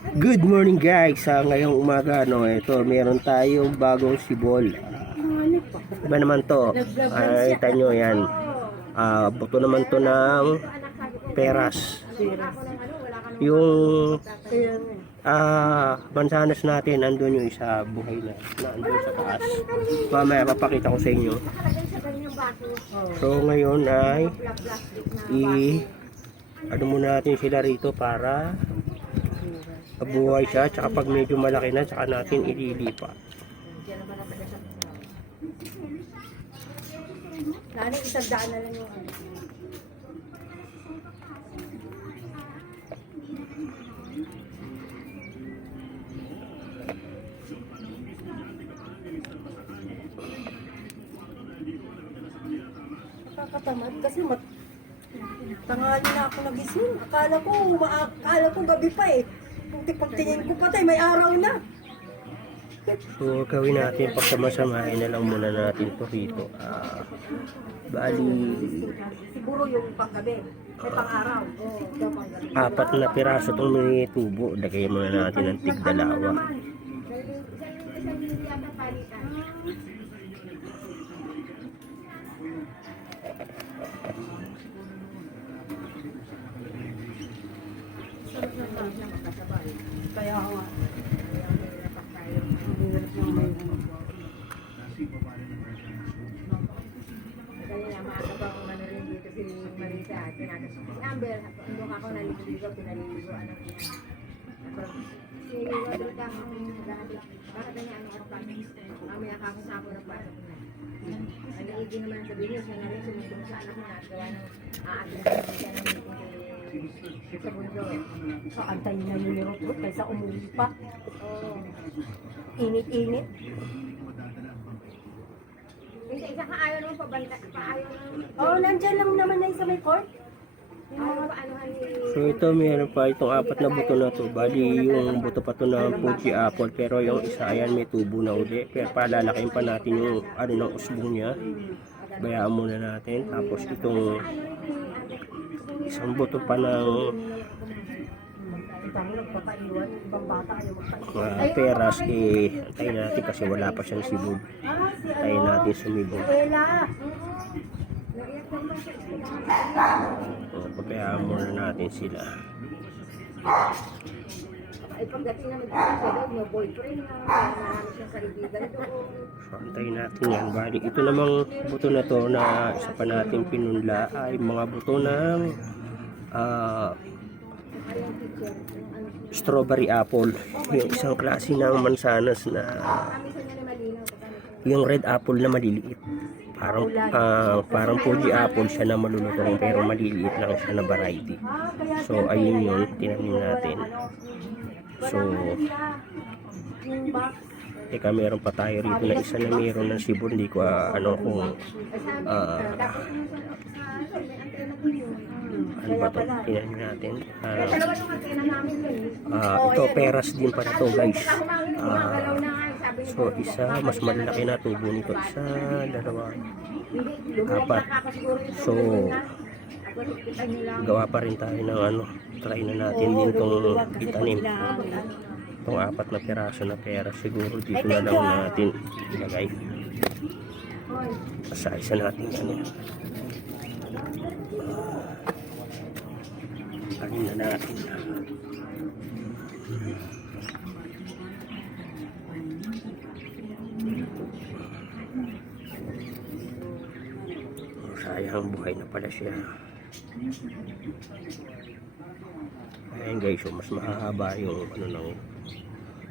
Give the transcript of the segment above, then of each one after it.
Good morning guys. Sa ngayong umaga no, ito meron tayong bagong sibol. Iba naman to. Ay, kita nyo yan. Ah, buto naman to ng peras. Yung ah mansanas natin andun yung isa buhay na nandun sa taas. Mamaya papakita ko sa inyo. So ngayon ay i ano muna natin sila rito para mabuhay siya tsaka pag medyo malaki na tsaka natin ililipa. Nani, isang daan na lang yung ano. Nakakatamad kasi mat tanghali na ako nagising. Akala ko, akala ko gabi pa eh. Puti pagtingin ko patay, may araw na. So gawin natin pagkamasamahin na lang muna natin to rito. Ah, bali Siguro yung panggabi. May pang-araw. Oo, daw panggabi. apat na piraso itong may tubo. Lagay muna natin ng tig Naliigi naman sa bilis, na rin sumubong sa anak niya at gawa ng aatin sa meeting sa antayin na yung nirot kaysa umuwi pa. Oo. Init-init. Hindi, isa ka ayaw naman pabanta, paayaw naman. Oo, oh, nandyan lang naman na sa may court. Ano ni... So ito meron pa itong apat na buto na to. Bali yung buto pa to ng Fuji apple pero yung isa ayan may tubo na uli. Pero palalaking pa natin yung ano ng usbong niya. Bayaan muna natin. Tapos itong isang buto pa ng magpaiwan. uh, peras eh antayin natin kasi wala pa siyang sibog. Si Antayin ano? natin sumibog. Pabayaan muna natin sila. Ay, pagdating sa loob, no boyfriend na, marami siyang kaibigan doon. Antayin natin yan. Bali, ito namang buto na to na isa pa natin pinunla ay mga buto ng ano, strawberry apple. Yung isang klase ng mansanas na na siya. yung red apple na maliliit. Parang ah, parang Fuji apple siya na malulutong pero maliliit lang siya na variety. Ah, So ayun yun, tinanim natin. So yung box. teka meron pa tayo rito na isa na meron ng sibol. Hindi ko ah, ano kung sa, ano, ano ba to? Tinanim natin. Yun. ah, ito peras din pala to guys. Humangin, So isa mas malaki na tubo nito. Isa, dalawa, apat. So, gawa pa rin tayo ng ano. Try na natin din itong itanim. Itong apat na piraso na pera. Siguro dito na lang natin ilagay.Asa-isa natin ano. Alin na natin. Sayang buhay na pala siya. Ayan guys, so mas mahahaba yung ano ng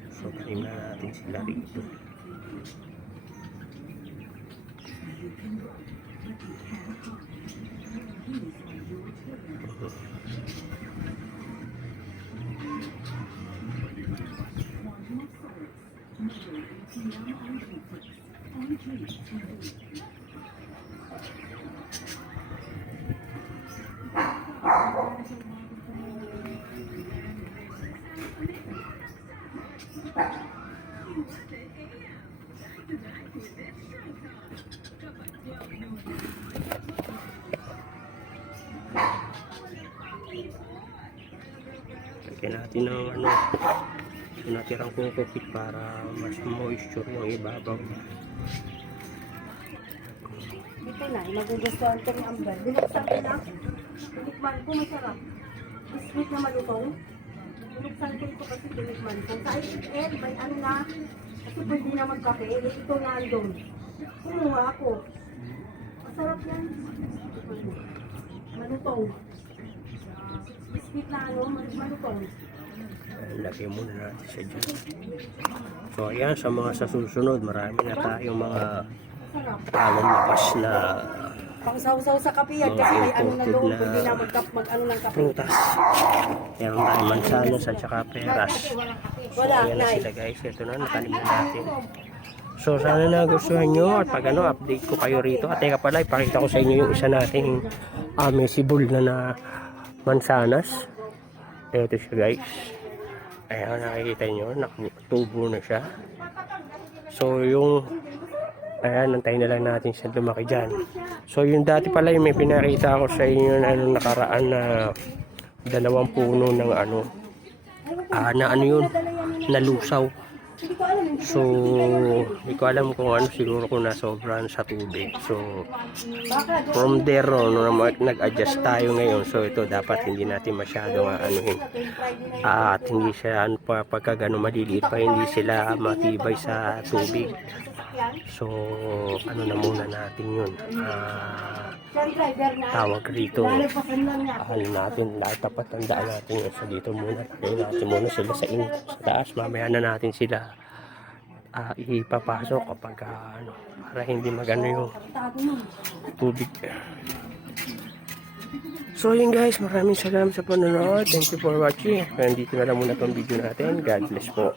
so tanim na natin sila rito. Lagyan natin ng ano, yung natirang kukupit para mas moisture yung ibabaw. Dito na, magugustuhan ko ni Amber. Binuksan ko na. Tinikman ko, masarap. Biscuit na malutong. Binuksan ko ito kasi tinikman ko. Sa ISL, may ano na. Kasi pwede na magkape. Eh, ito na andun. Kumuha ako. Masarap yan. Malutong. Biscuit na ano, mal- malutong. Lagay muna natin siya dyan. So ayan, sa mga sa susunod, marami na tayong mga Lakas na Pang-saw-saw sa kape yan kasi may ano na doon. Pwede na mag, mag ano ng kape. prutas. Meron tayong mansanas at saka peras. So na sila guys. Ito na, natanim na natin. So sana nagustuhan nyo at pag ano, update ko kayo rito. At teka pala, ipakita ko sa inyo yung isa nating amazable na na mansanas. Ito siya guys. Ayan, nakikita nyo, nakatubo na siya. So yung Ayan, antayin na lang natin siya lumaki dyan. So, yung dati pala yung may pinakita ako sa inyo na ano, nakaraan na dalawang puno ng ano, ah, na ano yun, nalusaw. So, hindi ko alam kung ano, siguro kung nasobran sa tubig. So, from there, no, no, nag- nag-adjust tayo ngayon. So, ito dapat hindi natin masyado anuhin. Friday na At hindi siya, ano pa, pagka gano'n maliliit pa, hindi sila matibay sa tubig. So, ano na muna natin yun. Ah, Tawag rito. Ahal natin, lahat dapat tandaan natin. So, dito muna. Lagay natin muna sila sa inyo. Sa taas, mamaya na natin sila ah, ipapasok kapag ah, ano, para hindi magano yung tubig. So yun guys, maraming salamat sa panonood. Thank you for watching. Kaya dito na lang muna tong video natin. God bless po.